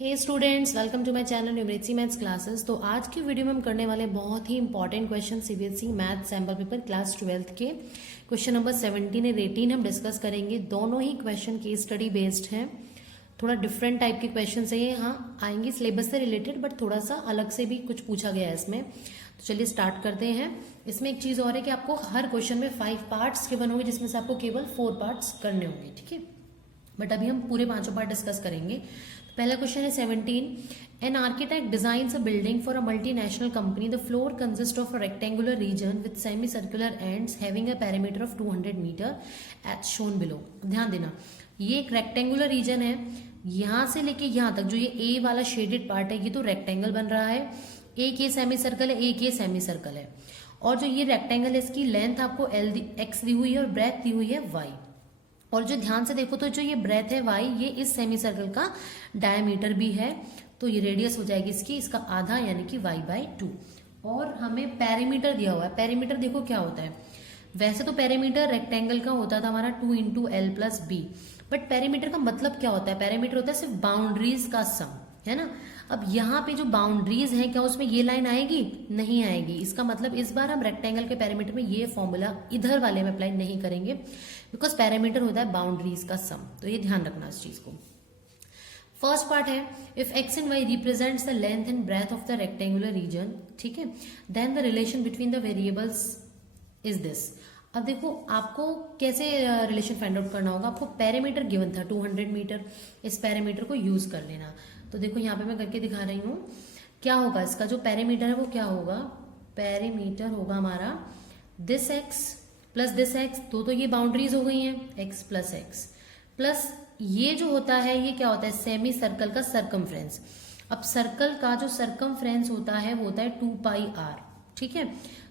Hey students, welcome to my channel numeracy maths classes. तो आज की वीडियो में हम करने वाले बहुत ही important question CBSE math sample paper class 12th के क्वेश्चन नंबर 17 और 18 हम डिस्कस करेंगे। दोनों ही क्वेश्चन केस स्टडी बेस्ड हैं। थोड़ा डिफरेंट टाइप के क्वेश्चन है ये, हाँ आएंगे सिलेबस से रिलेटेड, बट थोड़ा सा अलग से भी कुछ पूछा गया है इसमें। तो चलिए स्टार्ट करते हैं। इसमें एक चीज और है कि आपको हर क्वेश्चन में 5 पार्ट्स गिवन होंगे, जिसमें से आपको केवल 4 पार्ट्स करने होंगे, ठीक है। बट अभी हम पूरे 5 पार्ट डिस्कस करेंगे। पहला क्वेश्चन है 17। An architect designs a building for a multinational company. The floor consist of a rectangular region with semi circular ends having a perimeter of 200 metre as shown below. ध्यान देना, ये एक rectangular reason है। यहां से लेके यहां तक जो ये ए वाला शेडेड पार्ट है, ये तो रेक्टेंगल बन रहा है। एक ये सेमी सर्कल है, एक ये सेमी सर्कल है। और जो ये रेक्टेंगल है, इसकी लेंथ आपको एक्स दी हुई है और ब्रेथ दी हुई है वाई। और जो ध्यान से देखो तो जो ये ब्रेथ है वाई, ये इस सेमी सर्कल का डायमीटर भी है। तो ये रेडियस हो जाएगी इसका आधा, यानी कि y/2। और हमें पेरीमीटर दिया हुआ है। पेरीमीटर देखो क्या होता है। वैसे तो पेरीमीटर रेक्टेंगल का होता था हमारा 2 × L + B, बट पेरीमीटर का मतलब क्या होता है? पेरीमीटर होता है सिर्फ बाउंड्रीज का सम, है ना। अब यहाँ पे जो बाउंड्रीज है, क्या उसमें ये लाइन आएगी? नहीं आएगी। इसका मतलब इस बार हम रेक्टेंगल के पेरीमीटर में ये फॉर्मूला इधर वाले में अप्लाई नहीं करेंगे, बिकॉज पेरीमीटर होता है बाउंड्रीज का सम। तो ये ध्यान रखना इस चीज को। फर्स्ट पार्ट है, if x and y represents the length and breadth of the rectangular region, ठीक है, then the relation between the variables is this. अब देखो आपको कैसे रिलेशन फाइंड आउट करना होगा। आपको पेरीमीटर गिवन था 200 मीटर, इस पेरीमीटर को यूज कर लेना। तो देखो यहाँ पे मैं करके दिखा रही हूँ। क्या होगा इसका जो पेरीमीटर है वो क्या होगा? पेरीमीटर होगा हमारा this x plus this x, तो ये बाउंड्रीज हो गई हैं, x + x प्लस ये जो होता है, ये क्या होता है? सेमी सर्कल का सरकमफ्रेंस। अब सर्कल का जो सरकमफ्रेंस होता है वो होता है 2πr, ठीक है।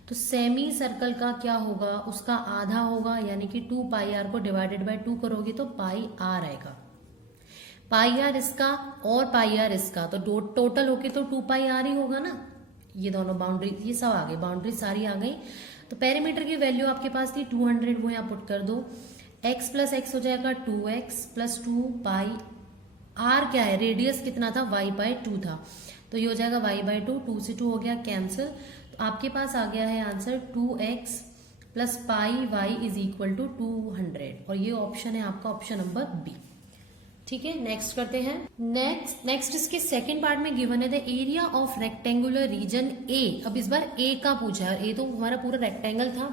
तो सेमी सर्कल का क्या होगा? उसका आधा होगा, यानी कि 2πr को डिवाइडेड बाय 2 करोगे तो πr आएगा। πr इसका और πr इसका, तो टोटल होके तो 2πr ही होगा ना। ये दोनों बाउंड्री, ये सब आ गई, बाउंड्री सारी आ गई। तो पेरीमीटर की वैल्यू आपके पास थी 200, वो यहाँ पुट कर दो। x + x हो जाएगा 2x + 2π। r क्या है? रेडियस कितना था? y/2 था, तो ये हो जाएगा y/2। 2 से 2 हो गया कैंसिल। तो आपके पास आ गया है आंसर 2x + πy = 200। और ये ऑप्शन है आपका ऑप्शन नंबर बी, ठीक है। नेक्स्ट करते हैं। नेक्स्ट इसके सेकंड पार्ट में गिवन है the area of rectangular region A. अब इस बार ए का पूछा है। ए तो हमारा पूरा रेक्टेंगल था,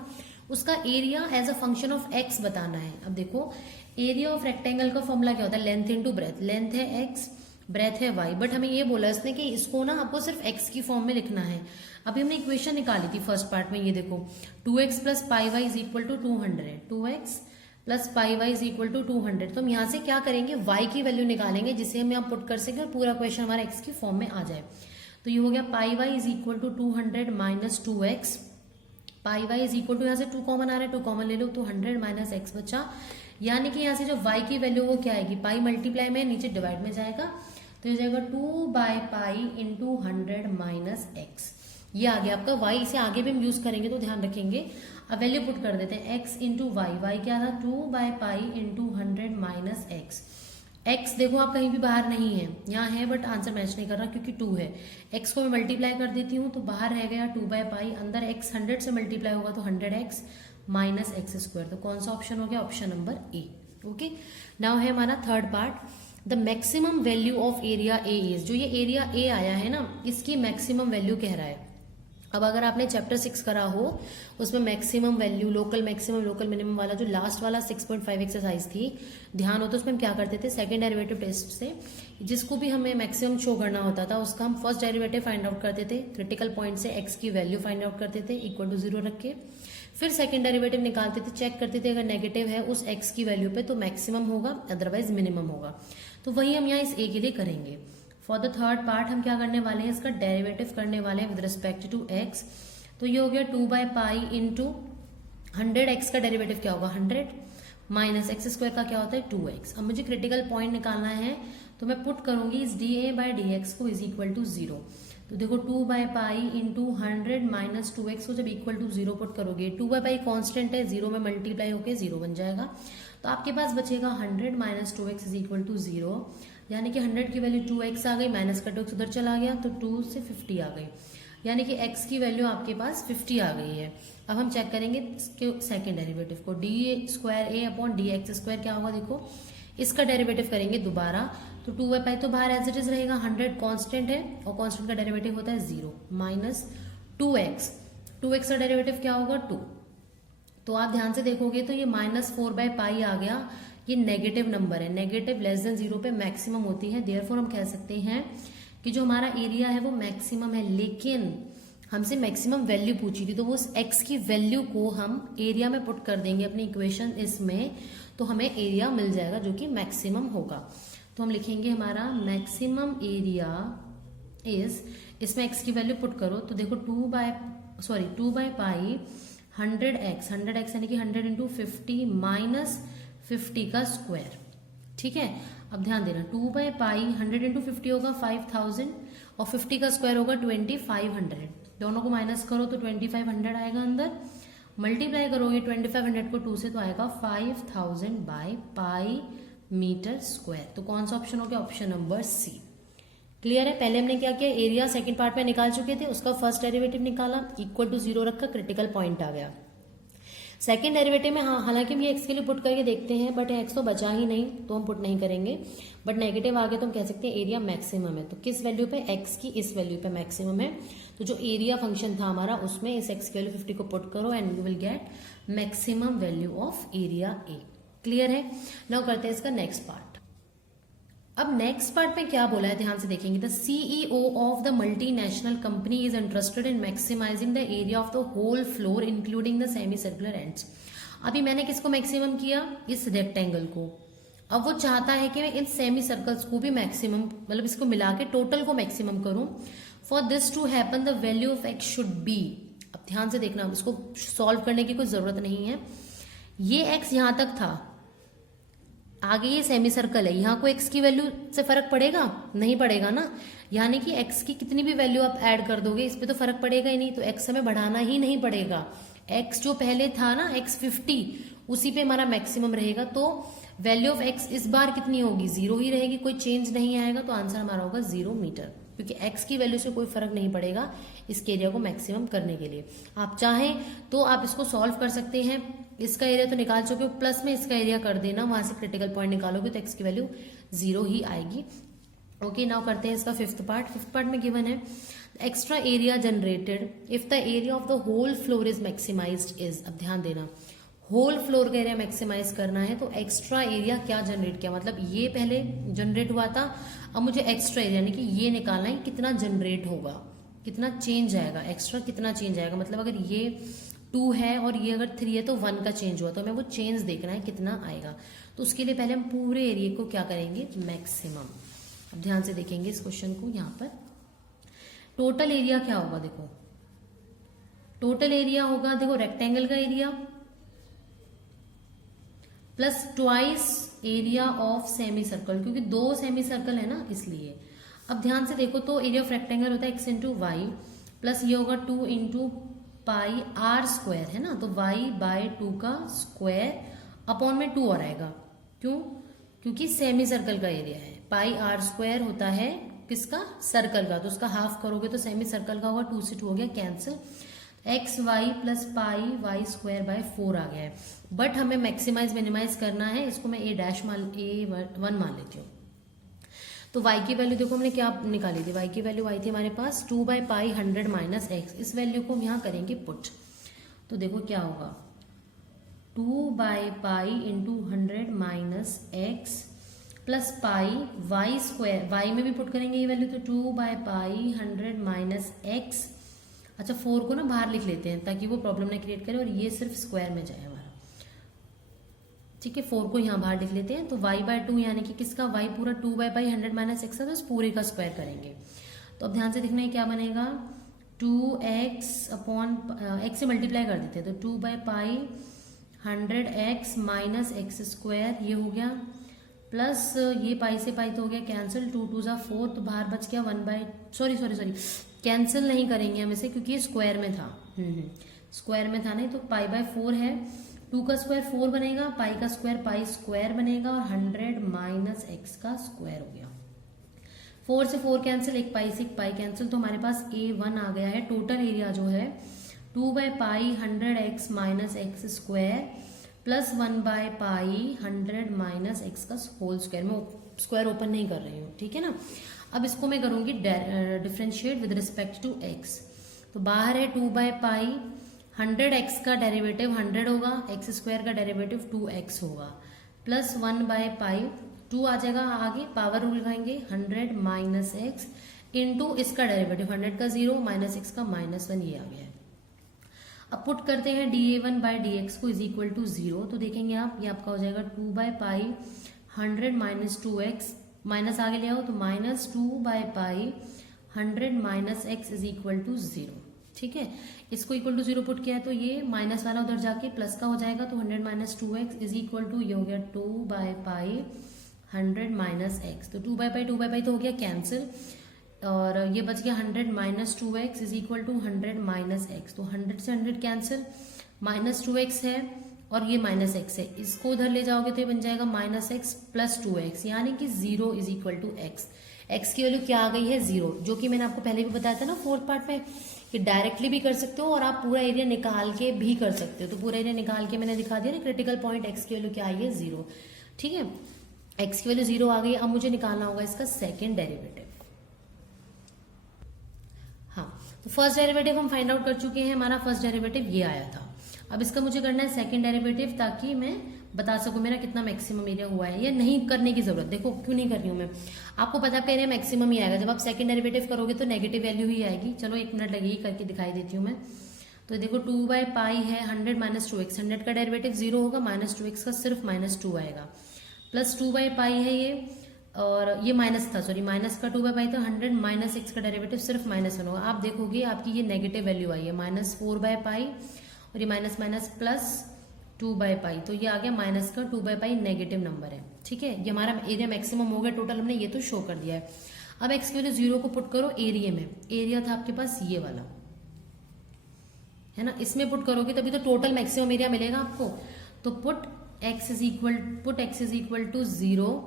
उसका area as a function of x बताना है। अब देखो एरिया ऑफ रेक्टेंगल का फॉर्मूला क्या होता है? Length into breadth. लेंथ है एक्स, ब्रेथ है वाई, बट हमें ये बोला इसने कि इसको ना आपको सिर्फ एक्स की फॉर्म में लिखना है। अभी हमने इक्वेशन निकाली थी फर्स्ट पार्ट में, ये देखो 2x + πy = 200, 2x + πy = 200। तो हम यहाँ से क्या करेंगे? y की वैल्यू निकालेंगे, जिसे हम यहाँ पुट कर सकें और पूरा क्वेश्चन हमारा x की फॉर्म में आ जाए। तो ये हो गया πy = 200 - 2x। πy = यहाँ से 2 कॉमन आ रहा है, 2 कॉमन ले लो, तो 100 - x बचा। यानी कि यहाँ से जो y की वैल्यू वो क्या आएगी? पाई मल्टीप्लाई में, नीचे डिवाइड में जाएगा, तो ये जाएगा 2/π × 100 - x। ये आ गया आपका y। इसे आगे भी हम यूज करेंगे तो ध्यान रखेंगे। अब वैल्यू पुट कर देते हैं, x × y क्या था? 2/π × 100 - x। x देखो आप कहीं भी बाहर नहीं है, यहाँ है बट आंसर मैच नहीं कर रहा क्योंकि 2 है। x को मैं मल्टीप्लाई कर देती हूँ तो बाहर रह गया 2/π, अंदर x 100 से मल्टीप्लाई होगा तो 100x - x²। तो कौन सा ऑप्शन हो गया? Option number A. Okay, now है हमारा third part, the maximum value of area A is. जो ये एरिया ए आया है ना, इसकी मैक्सिमम वैल्यू कह रहा है। अब अगर आपने चैप्टर 6 करा हो, उसमें maximum value, local maximum, local minimum वाला जो लास्ट वाला 6.5 एक्सरसाइज थी, ध्यान हो तो उसमें हम क्या करते थे? सेकंड डेरिवेटिव टेस्ट से जिसको भी हमें मैक्सिमम शो करना होता था, उसका हम फर्स्ट डेरिवेटिव फाइंड आउट करते थे। क्रिटिकल पॉइंट से एक्स की वैल्यू फाइंड आउट करते थे = 0 रख के, फिर सेकंड डेरिवेटिव निकालते थे, चेक करते थे अगर नेगेटिव है उस एक्स की वैल्यू पे तो मैक्सिमम होगा, अदरवाइज मिनिमम होगा। तो वही हम यहाँ इस ए के लिए करेंगे। फॉर द थर्ड पार्ट हम क्या करने वाले हैं? इसका डेरिवेटिव करने वाले हैं विद रिस्पेक्ट टू एक्स। तो ये हो गया 2/π × 100। एक्स का डेरिवेटिव क्या होगा? 100 - x² का क्या होता है? 2x। अब मुझे क्रिटिकल पॉइंट निकालना है, तो मैं पुट करूंगी इस dA/dx को = 0। तो देखो 2/π × 100 - 2x को जब =0 पुट करोगे, 2/π कांस्टेंट है, 0 में मल्टीप्लाई होके 0 बन जाएगा। तो आपके पास बचेगा 100 - 2x = 0। यानी कि 100 की वैल्यू 2x आ गई, माइनस का 2x उधर चला गया तो 2 से 50 आ गई, यानी कि x की वैल्यू आपके पास 50 आ गई है। अब हम चेक करेंगे इसके सेकेंड डेरिवेटिव को, डी स्क्वायर ए अपॉन डी एक्स स्क्वायर क्या होगा, देखो इसका डेरिवेटिव करेंगे दोबारा तो 2/π तो बाहर एज इट इज रहेगा, 100 कांस्टेंट है और कांस्टेंट का डेरिवेटिव होता है 0 माइनस 2x का डेरिवेटिव क्या होगा 2। तो आप ध्यान से देखोगे तो ये -4/π आ गया, ये नेगेटिव नंबर है, नेगेटिव लेस देन 0 पे मैक्सिमम होती है, देयरफॉर हम कह सकते हैं कि जो हमारा एरिया है वो मैक्सिमम है। लेकिन हमसे मैक्सिमम वैल्यू पूछी थी तो वो उस x की वैल्यू को हम एरिया में पुट कर देंगे अपनी इक्वेशन इसमें, तो हमें एरिया मिल जाएगा जो कि मैक्सिमम होगा। तो हम लिखेंगे हमारा मैक्सिमम एरिया इज, इसमें x की वैल्यू पुट करो तो देखो 2/π 100x यानी कि 100 इंटू 50 माइनस 50 का स्क्वायर, ठीक है। अब ध्यान देना 2/π 100 इंटू 50 होगा 5000 और 50 का स्क्वायर होगा 2500, दोनों को माइनस करो तो 2500 आएगा अंदर, मल्टीप्लाई करोगे 2500 को 2 से तो आएगा 5000/π मीटर स्क्वायर। तो कौन सा ऑप्शन हो गया, ऑप्शन नंबर सी। क्लियर है। पहले हमने क्या किया, एरिया सेकंड पार्ट में निकाल चुके थे, उसका फर्स्ट डेरिवेटिव निकाला, इक्वल टू 0 रखा, क्रिटिकल पॉइंट आ गया। सेकंड डेरिवेटिव में हालांकि हम ये एक्स के लिए पुट करके देखते हैं बट एक्स तो बचा ही नहीं तो हम पुट नहीं करेंगे, बट नेगेटिव आ गया तो हम कह सकते हैं एरिया मैक्सिमम है। तो किस वैल्यू पे, एक्स की इस वैल्यू पे मैक्सिमम है। तो जो एरिया फंक्शन था हमारा उसमें इस एक्स की वैल्यू 50 को पुट करो and you will get maximum value of area A. Clear है। नाउ करते हैं इसका नेक्स्ट पार्ट। अब नेक्स्ट पार्ट में क्या बोला है ध्यान से देखेंगे, the CEO of the multinational company is interested in maximising the area of the whole floor including the semi circular ends. अभी मैंने किसको मैक्सिमम किया, इस रेक्टेंगल को। अब वो चाहता है कि मैं इन सेमी सर्कल्स को भी मैक्सिमम, मतलब इसको मिला के टोटल को मैक्सिमम करूं। For this to happen the value of x should be. अब ध्यान से देखना, इसको सॉल्व करने की कोई जरूरत नहीं है। ये एक्स यहां तक था, आगे ये सेमी सर्कल है, यहाँ को x की वैल्यू से फर्क पड़ेगा, नहीं पड़ेगा ना। यानी कि x की कितनी भी वैल्यू आप ऐड कर दोगे इस पे तो फर्क पड़ेगा ही नहीं, तो x हमें बढ़ाना ही नहीं पड़ेगा। x जो पहले था ना x 50, उसी पे हमारा मैक्सिमम रहेगा। तो वैल्यू ऑफ x इस बार कितनी होगी, 0 ही रहेगी, कोई चेंज नहीं आएगा। तो आंसर हमारा होगा 0 मीटर, क्योंकि x की वैल्यू से कोई फर्क नहीं पड़ेगा इस एरिया को मैक्सिमम करने के लिए। आप चाहें तो आप इसको सॉल्व कर सकते हैं, इसका एरिया तो निकाल चुके हो, प्लस में इसका एरिया कर देना, वहां से क्रिटिकल पॉइंट निकालोगे तो x की वैल्यू 0 ही आएगी। ओके, नाउ करते हैं इसका फिफ्थ पार्ट। फिफ्थ पार्ट में गिवन है extra area generated if the area of the whole floor is maximised is. अब ध्यान देना, होल फ्लोर का एरिया मैक्सिमाइज करना है तो एक्स्ट्रा एरिया क्या जनरेट किया, मतलब ये पहले जनरेट हुआ था, अब मुझे एक्स्ट्रा एरिया यानी कि ये निकालना है कितना जनरेट होगा, कितना चेंज आएगा, एक्स्ट्रा कितना चेंज आएगा। मतलब अगर ये 2 है और ये अगर 3 है तो 1 का चेंज हुआ, तो हमें वो चेंज देखना है कितना आएगा। तो उसके लिए पहले हम पूरे एरिया को क्या करेंगे, मैक्सिमम। अब ध्यान से देखेंगे इस क्वेश्चन को, यहाँ पर टोटल एरिया क्या होगा, देखो टोटल एरिया होगा, देखो रेक्टेंगल का area plus twice area of semi circle, क्योंकि 2 सेमी सर्कल है ना इसलिए। अब ध्यान से देखो तो एरिया ऑफ रेक्टेंगल होता है x इंटू वाई, प्लस ये होगा 2 इंटू पाई आर स्क्वायर, है ना। तो y/2 का स्क्वायर अपॉन में 2 और आएगा, क्यों, क्योंकि सेमी सर्कल का एरिया है। पाई आर स्क्वायर होता है किसका, सर्कल का, तो उसका हाफ करोगे तो सेमी सर्कल का होगा, 2 से 2 हो गया cancel, x y plus pi y square by 4 आ गया है। बट हमें मैक्सिमाइज मिनिमाइज करना है, इसको मैं a1 मान लेती हूँ। तो y की वैल्यू देखो हमने क्या निकाली थी, y की वैल्यू आई थी हमारे पास 2/π 100 माइनस एक्स। इस वैल्यू को हम यहाँ करेंगे पुट, तो देखो क्या होगा 2/π into 100 minus x plus pi y square, y में भी पुट करेंगे ये वैल्यू, तो 2/π 100 माइनस एक्स। अच्छा 4 को ना बाहर लिख लेते हैं ताकि वो प्रॉब्लम ना क्रिएट करे और ये सिर्फ स्क्वायर में जाए हमारा, ठीक है। 4 को यहाँ बाहर लिख लेते हैं, तो y/2 यानी कि किसका, y पूरा 2/π 100 माइनस एक्स है, तो इस पूरे का स्क्वायर करेंगे। तो अब ध्यान से देखना है क्या बनेगा, 2x अपॉन x से मल्टीप्लाई कर देते हैं, तो 2/π 100x माइनस एक्स स्क्वायर ये हो गया, प्लस ये पाई से पाई तो हो गया कैंसिल, 2 2 जा 4, तो बाहर बच गया 1/, कैंसिल नहीं करेंगे हम इसे क्योंकि ये स्क्वायर में था, स्क्वायर में था नहीं, तो π/4 है, 2 का स्क्वायर 4 बनेगा, पाई का स्क्वायर पाई स्क्वायर बनेगा और 100 माइनस एक्स का स्क्वायर हो गया। 4 से 4 कैंसिल, एक पाई से एक पाई कैंसिल, तो हमारे पास A1 आ गया है। टोटल एरिया जो है 2/पाई 100x minus x square plus 1/पाई 100 माइनस एक्स का होल स्क्वायर। मैं स्क्वायर ओपन नहीं कर रही हूँ, ठीक है ना। अब इसको मैं करूंगी differentiate with respect to x। तो बाहर है 2/पाई 100x का डेरिवेटिव 100 होगा, एक्स स्क्वायर का डेरिवेटिव 2x होगा, प्लस 1/पाई 2 आ जाएगा आगे, पावर रूल लगाएंगे 100 माइनस एक्स इंटू इसका डेरिवेटिव 100 का 0 माइनस एक्स का -1, ये आ गया है। अब पुट करते हैं dA1/dx को इज इक्वल टू 0, तो देखेंगे आप ये आपका हो जाएगा 2/पाई 100 माइनस 2x, माइनस आगे ले आओ तो माइनस 2/पाई 100 minus x is equal to 0, ठीक है। इसको इक्वल टू 0 पुट किया है तो ये माइनस वाला उधर जाके प्लस का हो जाएगा, तो 100 minus 2x is equal to ये हो गया 2/पाई 100 माइनस एक्स। तो 2/पाई तो हो गया कैंसिल, और ये बच गया 100 minus 2x is equal to 100 minus x. तो 100 से 100 कैंसिल, माइनस 2x है और ये माइनस एक्स है, इसको उधर ले जाओगे तो ये बन जाएगा माइनस एक्स प्लस 2x, यानी कि 0 is equal to x. X की वैल्यू क्या आ गई है 0, जो कि मैंने आपको पहले भी बताया था ना 4th पार्ट में कि डायरेक्टली भी कर सकते हो और आप पूरा एरिया निकाल के भी कर सकते हो। तो पूरा एरिया निकाल के मैंने दिखा दिया ना, क्रिटिकल पॉइंट एक्स की वैल्यू क्या आई है 0, ठीक है। एक्स की वैल्यू 0 आ गई। अब मुझे निकालना होगा इसका सेकेंड डेरिवेटिव। हाँ, तो फर्स्ट डेरिवेटिव हम फाइंड आउट कर चुके हैं, हमारा फर्स्ट डेरिवेटिव ये आया था। अब इसका मुझे करना है सेकंड डेरिवेटिव, ताकि मैं बता सकूं मेरा कितना मैक्सिमम एरिया हुआ है। ये नहीं करने की जरूरत, देखो क्यों नहीं कर रही हूं मैं, आपको पता है आपका एरिया मैक्सिमम ही आएगा। जब आप सेकंड डेरिवेटिव करोगे तो नेगेटिव वैल्यू ही आएगी। चलो 1 मिनट लगेगी, करके दिखाई देती हूँ मैं। तो देखो 2/पाई है 100 माइनस 2x, 100 का डेरिवेटिव 0 होगा, माइनस 2x का सिर्फ -2 आएगा, प्लस 2/पाई है ये, और ये माइनस था, सॉरी माइनस का 2/पाई था, 100 माइनस एक्स का डेरिवेटिव सिर्फ -1 होगा। आप देखोगे आपकी ये नेगेटिव वैल्यू आई है -4/पाई, और ये माइनस माइनस प्लस 2/पाई, तो ये आ गया माइनस का 2/पाई नेगेटिव नंबर है, ठीक है। ये हमारा एरिया मैक्सिमम हो गया टोटल, हमने ये तो शो कर दिया है। अब एक्स की वैल्यू 0 को पुट करो एरिया में, एरिया था आपके पास ये वाला, है ना, इसमें पुट करोगे तभी तो टोटल मैक्सिमम एरिया मिलेगा आपको। तो put x is equal to 0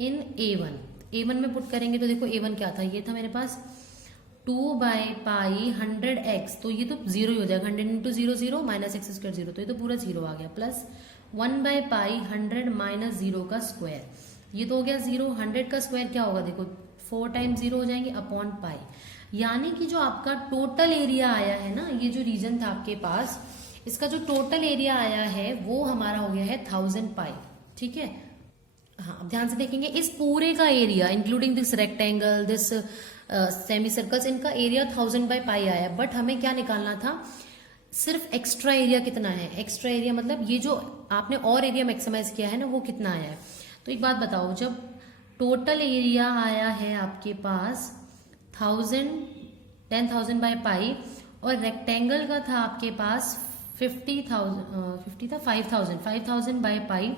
in A1 में पुट करेंगे तो देखो A1 क्या था, ये था मेरे पास 2/पाई 100x, तो ये तो 0 ही हो जाएगा, 100 इंटू 0 0 माइनस एक्स स्क्वायर 0, तो ये तो पूरा 0 आ गया, प्लस 1/पाई 100 माइनस 0 का स्क्वायर, ये तो हो गया 0। 100 का स्क्वायर क्या होगा, देखो 4 टाइम्स 0 हो जाएंगे अपॉन पाई, यानी कि जो आपका टोटल एरिया आया है ना, ये जो रीजन था आपके पास, इसका जो टोटल एरिया आया है वो हमारा हो गया है 1000 पाई, ठीक है। हाँ, अब ध्यान से देखेंगे इस पूरे का area including this rectangle, this semi circles, इनका एरिया 1000/पाई आया, बट हमें क्या निकालना था, सिर्फ एक्स्ट्रा एरिया कितना है। एक्स्ट्रा एरिया मतलब ये जो आपने और एरिया मैक्सिमाइज किया है ना, वो कितना आया है। तो एक बात बताओ, जब टोटल एरिया आया है आपके पास 10,000/पाई और रेक्टेंगल का था आपके पास 5,000/पाई,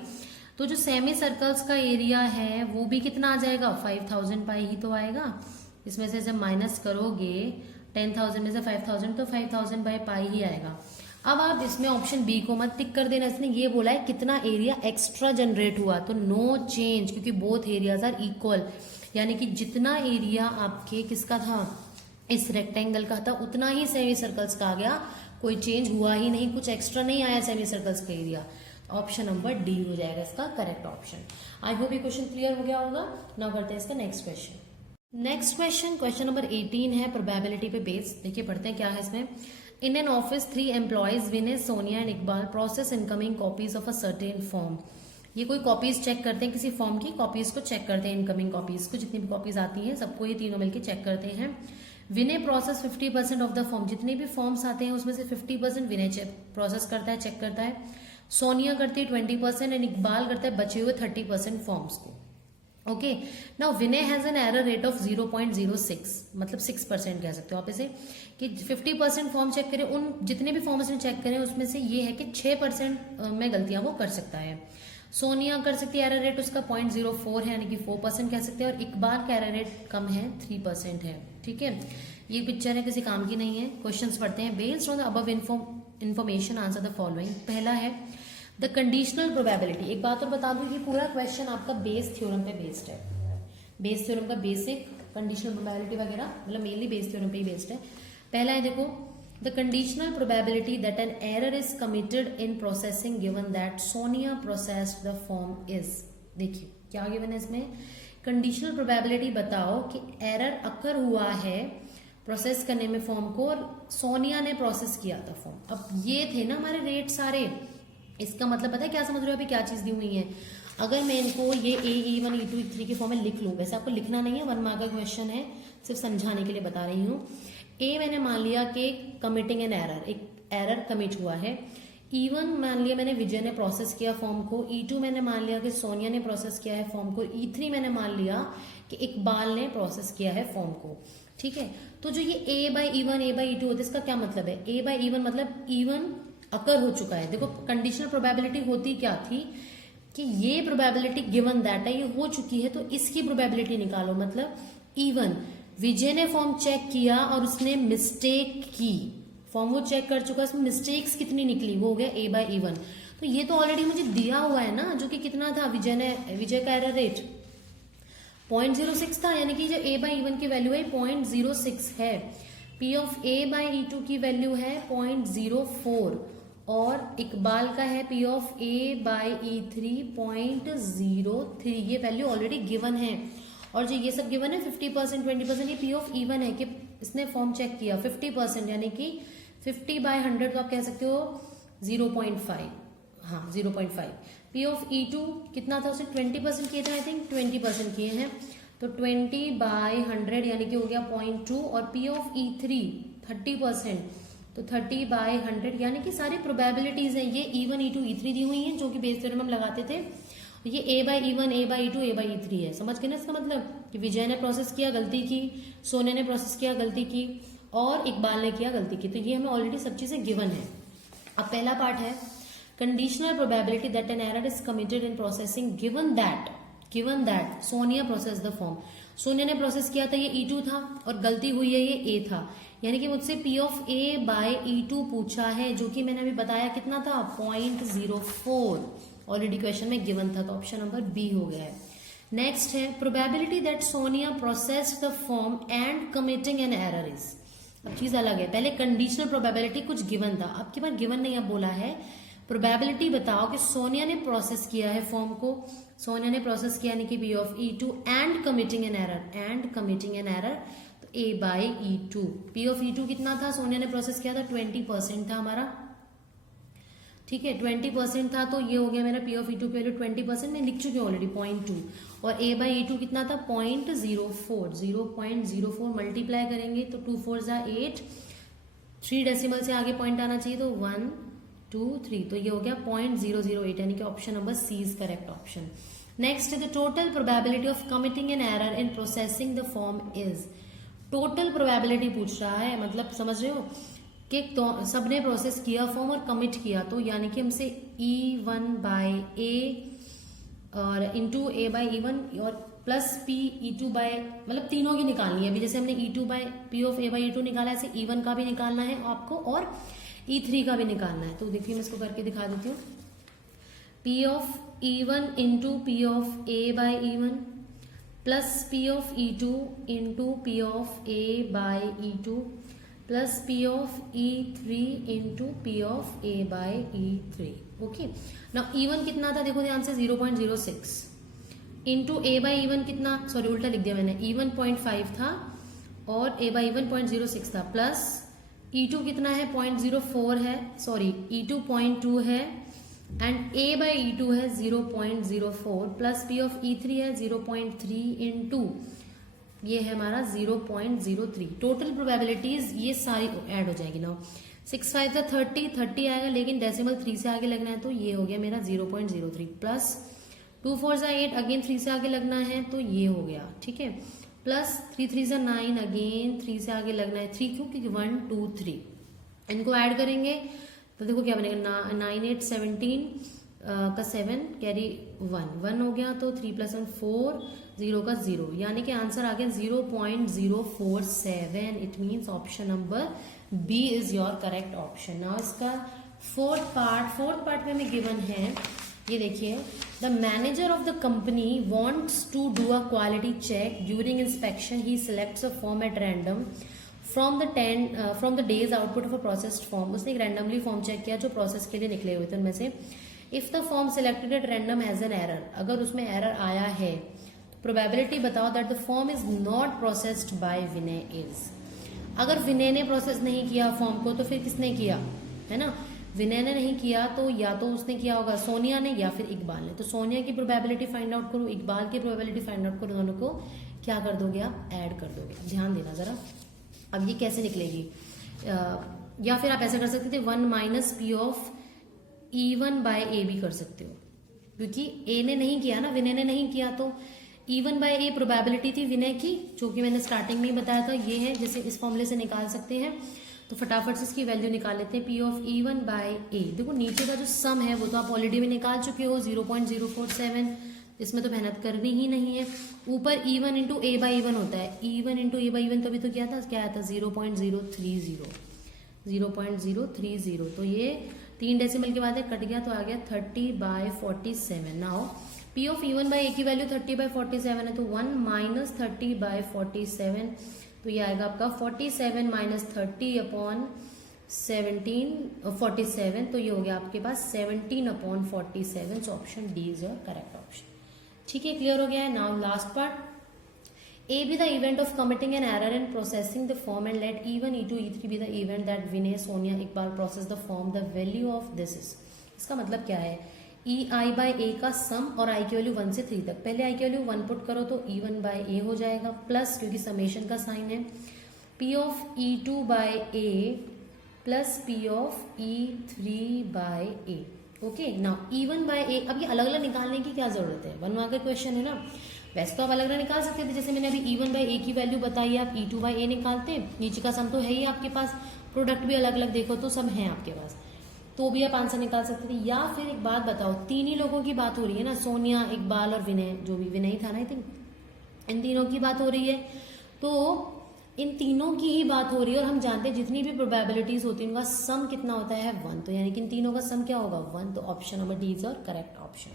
तो जो सेमी सर्कल्स का एरिया है वो भी कितना आ जाएगा, 5,000/पाई ही तो आएगा। इसमें से जब माइनस करोगे 10,000 में से 5,000 तो 5,000/पाई ही आएगा। अब आप इसमें ऑप्शन बी को मत टिक कर देना, इसने ये बोला है कितना एरिया एक्स्ट्रा जनरेट हुआ, तो नो चेंज, क्योंकि बोथ एरियाज आर इक्वल, यानी कि जितना एरिया आपके किसका था, इस रेक्टेंगल का था, उतना ही सेमी सर्कल्स का आ गया, कोई चेंज हुआ ही नहीं, कुछ एक्स्ट्रा नहीं आया सेमी सर्कल्स का एरिया। ऑप्शन नंबर डी हो जाएगा इसका करेक्ट ऑप्शन। आई होप ये क्वेश्चन क्लियर हो गया होगा। नाउ करते हैं इसका next question. Next question number 18 है, प्रोबेबिलिटी पे बेस्ड। देखिए पढ़ते हैं क्या है इसमें। In an office 3 employees Vinay, Sonia and Iqbal process incoming copies of a certain form. ये कोई कॉपीज चेक करते हैं, किसी फॉर्म की कॉपीज को चेक करते हैं, इनकमिंग कॉपीज को, जितनी भी कॉपीज आती हैं सबको ये तीनों मिलकर चेक करते हैं। विनय प्रोसेस 50% ऑफ द फॉर्म, जितने भी फॉर्म्स आते हैं उसमें से 50% विनय प्रोसेस करता है, चेक करता है। सोनिया करती है 20% एंड इकबाल करता है बचे हुए 30% फॉर्म्स को। Okay, now Vinay has an error rate of 0.06, मतलब 6% कह सकते हो आप इसे, कि 50% फॉर्म चेक करें, उन जितने भी फॉर्म्स ने चेक करें उसमें से ये है कि 6% में गलतियां वो कर सकता है। सोनिया कर सकती है, एरर रेट उसका 0.04 है, यानी कि 4% कह सकते हैं, और इकबाल का एरर रेट कम है, 3% है। ठीक है, ये पिक्चर है, किसी काम की नहीं है। क्वेश्चंस पढ़ते हैं। Based on the above information answer the following. पहला है द कंडीशनल प्रोबेबिलिटी। एक बात और बता दूं, ये पूरा क्वेश्चन आपका बेस थ्योरम पे बेस्ड है। बेस थ्योरम का बेसिक कंडीशनल प्रोबेबिलिटी वगैरह, मतलब मेनली बेस्ड थ्योरम पे ही बेस्ड है। पहला है देखो, the conditional probability that an error is committed in processing given that Sonia processed the form is. देखिए क्या गिवन है इसमें, कंडीशनल प्रोबेबिलिटी बताओ कि एरर अकर हुआ है प्रोसेस करने में फॉर्म को और सोनिया ने प्रोसेस किया था फॉर्म। अब ये थे ना हमारे रेट सारे, इसका मतलब पता है क्या समझ रहे हो अभी क्या चीज दी हुई है। अगर मैं इनको ये E1 E2 E3 के फॉर्म में लिख लूं, वैसे आपको लिखना नहीं है, 1 मार्क का क्वेश्चन है, सिर्फ समझाने के लिए बता रही हूँ। ए मैंने मान लिया कि कमिटिंग एन एरर, एक एरर कमिट हुआ है। E1 मान लिया मैंने विजय ने प्रोसेस किया फॉर्म को, E2 मैंने मान लिया कि सोनिया ने प्रोसेस किया है फॉर्म को, E3 मैंने मान लिया कि इकबाल ने प्रोसेस किया है फॉर्म को। ठीक है, तो जो ये A/E1 A/E2 होता है, इसका क्या मतलब है, A/E1 मतलब E1 अकर हो चुका है। देखो कंडीशनल प्रोबेबिलिटी होती क्या थी कि ये प्रोबेबिलिटी गिवन दैट है, ये हो चुकी है, तो इसकी प्रोबेबिलिटी निकालो। मतलब E1 विजय ने फॉर्म चेक किया और उसने मिस्टेक की, फॉर्म वो चेक कर चुका, उसमें मिस्टेक्स कितनी निकली, वो हो गया A/E1। तो ये तो ऑलरेडी मुझे दिया हुआ है ना, जो कि कितना था, विजय का एरर रेट 0.06 था, यानी कि जो A/E1 की वैल्यू है 0.06 है। P ऑफ A/E2 की वैल्यू है 0.04 और इकबाल का है P ऑफ A/E3 0.03। ये वैल्यू ऑलरेडी गिवन है, और जो ये सब गिवन है 50% 20%, ये P ऑफ E1 है कि इसने फॉर्म चेक किया 50%, यानी कि 50/100 तो आप कह सकते हो 0.5, हाँ 0.5। P ऑफ E2 कितना था, उसने 20% किए थे, आई थिंक 20% किए हैं, तो 20/100 यानी कि हो गया 0.2। और P ऑफ E3 30%, तो 30/100 यानी कि सारी प्रोबेबिलिटीज हैं, ये E1 E2 E3 दी हुई हैं, जो कि बेस थ्योरम हम लगाते थे। ये A/E1 A/E2 A/E3 है, समझ गए ना इसका मतलब, कि विजय ने प्रोसेस किया गलती की, सोने ने प्रोसेस किया गलती की, और इकबाल ने किया गलती की। तो ये हमें ऑलरेडी सब चीजें गिवन है। अब पहला पार्ट है conditional probability that an error is committed in processing given that Sonia process the form. Sonia ने प्रोसेस किया था, ये E2 था, और गलती हुई है, ये A था, यानी कि मुझसे P ऑफ A/E2 पूछा है, जो कि मैंने अभी बताया कितना था 0.04, ऑलरेडी क्वेश्चन में गिवन था, तो ऑप्शन नंबर बी हो गया है। नेक्स्ट है probability that Sonia processed the form and committing an error is. अब चीज अलग है, पहले कंडीशनल प्रोबेबिलिटी कुछ गिवन था, अब की बार गिवन नहीं, अब बोला है प्रोबेबिलिटी बताओ कि सोनिया ने प्रोसेस किया है फॉर्म को, सोनिया ने प्रोसेस किया यानी कि P of E2 and committing an error, तो A/E2। P ऑफ E2 कितना था, सोनिया ने प्रोसेस किया था 20% था हमारा, ठीक है 20% था, तो ये हो गया मेरा P ऑफ E2 की वैल्यू 20%, मैं लिख चुकी हूँ ऑलरेडी 0.2, और A/E2 कितना था 0.04 मल्टीप्लाई करेंगे तो 2 4 जा 8, 3 डेसिमल से आगे पॉइंट आना चाहिए, तो 1 2 3, तो ये हो गया 0.008, यानी कि option number C is correct option. Next the total probability of committing an error in processing the form is. Total probability पूछ रहा है, मतलब समझ रहे हो कि तो सबने प्रोसेस किया फॉर्म और कमिट किया, तो यानी कि हमसे E1/A और इंटू A/E1 और प्लस P/E2 मतलब तीनों की निकालनी है। अभी जैसे हमने P ऑफ A/E2 निकाला, ऐसे E1 का भी निकालना है आपको और E3 का भी निकालना है। तो देखिए मैं इसको करके दिखा देती हूँ। P of E1 into P of A/E1 plus P of E2 into P of A/E2 plus P of E3 into P of A/E3। Okay, now E1 कितना था देखो ध्यान से 0.06 इंटू A/E1 कितना, सॉरी उल्टा लिख दिया मैंने, E1 0.5 था और A/E1 0.06 था, प्लस E2 कितना है 0.04 है, सॉरी E2 0.2 है एंड A/E2 है 0.04 प्लस P ऑफ E3 है 0.3 इंटू ये है हमारा 0.03। टोटल प्रोबेबिलिटीज ये सारी ऐड हो जाएगी ना, 6 5 का 30 आएगा, लेकिन डेसिमल 3 से आगे लगना है, तो ये हो गया मेरा 0.03 प्लस 2 4 जा 8, अगेन 3 से आगे लगना है, तो ये हो गया, ठीक है, प्लस 3 3 जा 9, अगेन 3 से आगे लगना है, 3 क्यों, क्योंकि 1 2 3 इनको ऐड करेंगे तो देखो क्या बनेगा, 9 8 17 का 7 कैरी 1 हो गया, तो 3 + 1 4, 0 का 0, यानी कि आंसर आ गया 0.047। It means option number B is your correct option. Now इसका फोर्थ पार्ट में गिवन है ये देखिए, the manager of the company wants to do a quality check during inspection, he selects a form at random from the day's output of a processed form. उसने एक randomly form check किया जो process के लिए निकले हुए थे उनमें से। If the form selected at random has an error, अगर उसमें एरर आया है, प्रोबेबिलिटी बताओ that the form is not processed bye Vinay is. अगर विनय ने प्रोसेस नहीं किया फॉर्म को तो फिर किसने किया, है ना। विनय ने नहीं किया तो या तो उसने किया होगा सोनिया ने या फिर इकबाल ने। तो सोनिया की प्रोबेबिलिटी फाइंड आउट करो, इकबाल की प्रोबेबिलिटी फाइंड आउट करो, दोनों को क्या कर दोगे आप, ऐड कर दोगे। ध्यान देना जरा। अब ये कैसे निकलेगी, या फिर आप ऐसा कर सकते थे 1 minus P of E1 by A भी कर सकते हो, क्योंकि ए ने नहीं किया ना, विनय ने नहीं किया, तो E1 बाय ए प्रोबेबिलिटी थी विनय की, जो कि मैंने स्टार्टिंग में ही बताया था। ये है जैसे इस फॉर्मूले से निकाल सकते हैं, तो फटाफट से इसकी वैल्यू निकाल लेते हैं। पी ऑफ E1 बाय ए, देखो नीचे का जो सम है वो तो आप ऑलरेडी में निकाल चुके हो 0.047, इसमें तो मेहनत करनी ही नहीं है। ऊपर E1 into A by E1 होता है, E1 into A by E1 तो अभी तो क्या था, क्या आया था 0.030, तो ये 3 डेसिमल के बाद कट गया तो आ गया 30/47। Now P of E1 by A की वैल्यू 30/47 है, तो 1 माइनस 30/47, तो ये आएगा आपका 47 माइनस 30/47, तो ये हो गया आपके पास 17/47। So option D is your correct option. ठीक है, क्लियर हो गया है। Now last part, A be the event of committing an error in processing the form and let E1, E2, E3 be the event that Vinay, Sonia, Iqbal process the form. The value of this is, इसका मतलब क्या है, EI by A का सम और I की value 1 से 3 तक। पहले I की वैल्यू 1 पुट करो तो E1 by A हो जाएगा, प्लस क्योंकि समेशन का साइन है P of E2 by A plus P of E3 by A। Okay, now E1 by A, अब ये अलग अलग निकालने की क्या जरूरत है, 1 मार्क का क्वेश्चन है ना। वैसे तो आप अलग अलग निकाल सकते थे, जैसे मैंने अभी E1 बाई ए की वैल्यू बताई, आप E2 बाई ए निकालते, नीचे का सम तो है ही आपके पास, प्रोडक्ट भी अलग अलग देखो तो सब है आपके पास, तो भी आप आंसर निकाल सकते थे। या फिर एक बात बताओ, तीन ही लोगों की बात हो रही है ना, सोनिया, इकबाल और विनय, जो भी विनय था ना आई थिंक, इन तीनों की बात हो रही है, तो इन तीनों की ही बात हो रही है और हम जानते हैं जितनी भी प्रोबेबिलिटीज होती है उनका सम कितना होता है 1, तो यानी कि इन तीनों का सम क्या होगा 1, तो ऑप्शन नंबर डी इज और करेक्ट ऑप्शन।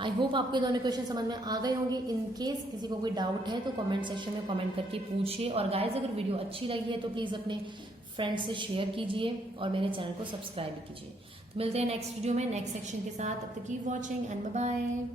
आई होप आपके दोनों क्वेश्चन समझ में आ गए होंगे। इन केस किसी को कोई डाउट है तो कमेंट सेक्शन में कमेंट करके पूछिए, और गाइज अगर वीडियो अच्छी लगी है तो प्लीज अपने फ्रेंड्स से शेयर कीजिए और मेरे चैनल को सब्सक्राइब कीजिए। तो मिलते हैं नेक्स्ट वीडियो में नेक्स्ट सेक्शन के साथ, तब तक keep watching and bye bye.